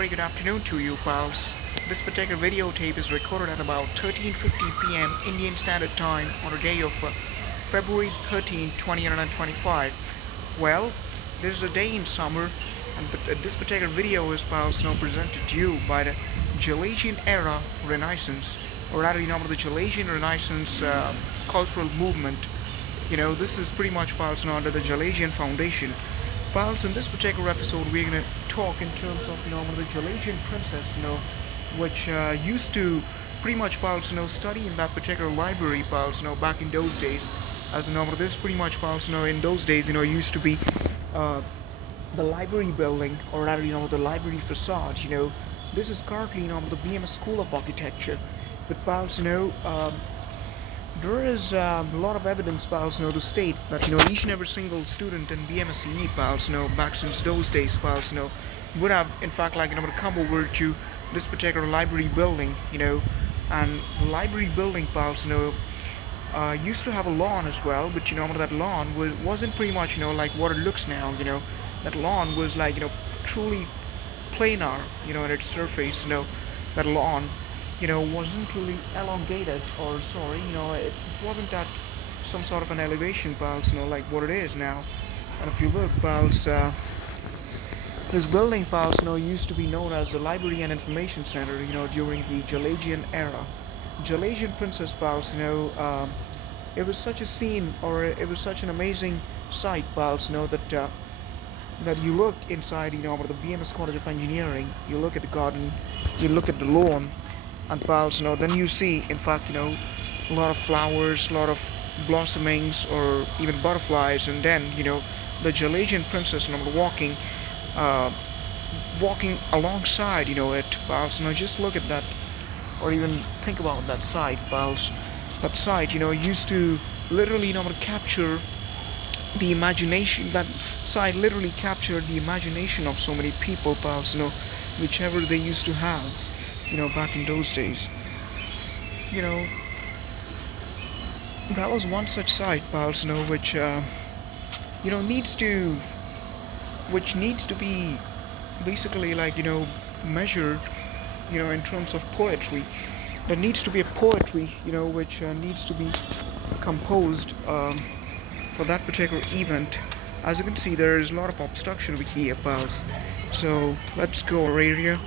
very good afternoon to you, pals. This particular videotape is recorded at about 13:50 p.m. Indian Standard Time on the day of February 13, 2025. Well, this is a day in summer, and this particular video is, pals, now presented to you by the JALAJian era Renaissance, or rather, the JALAJian Renaissance cultural movement. This is pretty much, pals, under the JALAJian Foundation. Pals, in this particular episode, we're gonna talk in terms of the JALAJian princess, which used to pretty much, pals, study in that particular library, pals, back in those days. As this pretty much, pals, in those days, used to be uh, the library building, or rather, the library facade. This is currently, the BMS School of Architecture. But, pals, there is a lot of evidence, pals, to state that each and every single student in BMSCE, pals, back since those days, pals, would have in fact come over to this particular library building, and the library building, pals, used to have a lawn as well, but that lawn wasn't pretty much like what it looks now. That lawn was like truly planar, in its surface. That lawn wasn't really elongated, or sorry, it wasn't at some sort of an elevation, pals, like what it is now. And if you look, pals, this building, pals, used to be known as the Library and Information Center, during the JALAJian era. JALAJian princess, pals, it was such a scene, or it was such an amazing sight, pals, that you look inside, the BMS College of Engineering, you look at the garden, you look at the lawn, and, pals, then you see, in fact, a lot of flowers, a lot of blossomings, or even butterflies, and then, the JALAJian princess, walking, uh, walking alongside, it, pals. Just look at that, or even think about that sight, pals. That sight, used to literally, capture the imagination. That sight literally captured the imagination of so many people, pals. Whichever they used to have, back in those days. You know, that was one such site, pals, which, needs to, which needs to be basically measured, in terms of poetry. There needs to be a poetry, which needs to be composed for that particular event. As you can see, there is a lot of obstruction over here, pals. So let's go area.